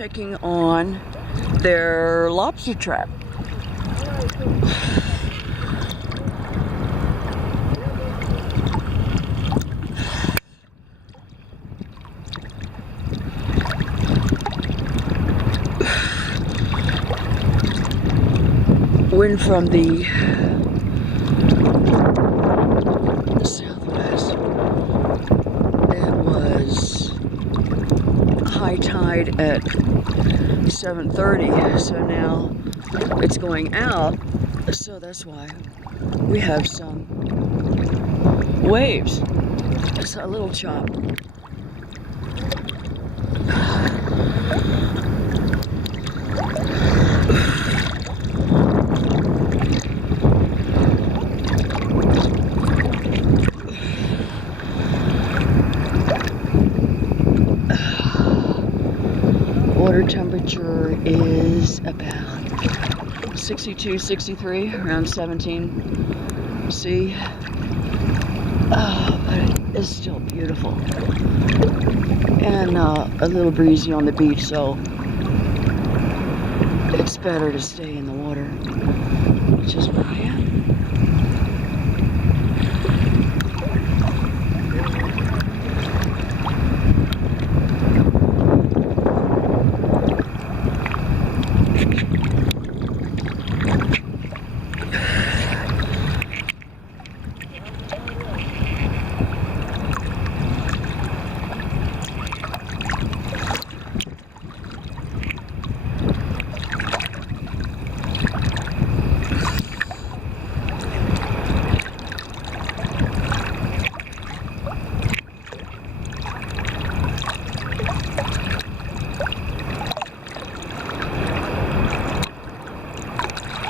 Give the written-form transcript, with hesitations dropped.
checking on their lobster trap. Wind from the southwest. It was high tide at 7:30, so now it's going out, so that's why we have some waves. It's a little chop. Water temperature is about 62, 63, around 17 C. But it's still beautiful. And a little breezy on the beach, so it's better to stay in the water, which is where I am.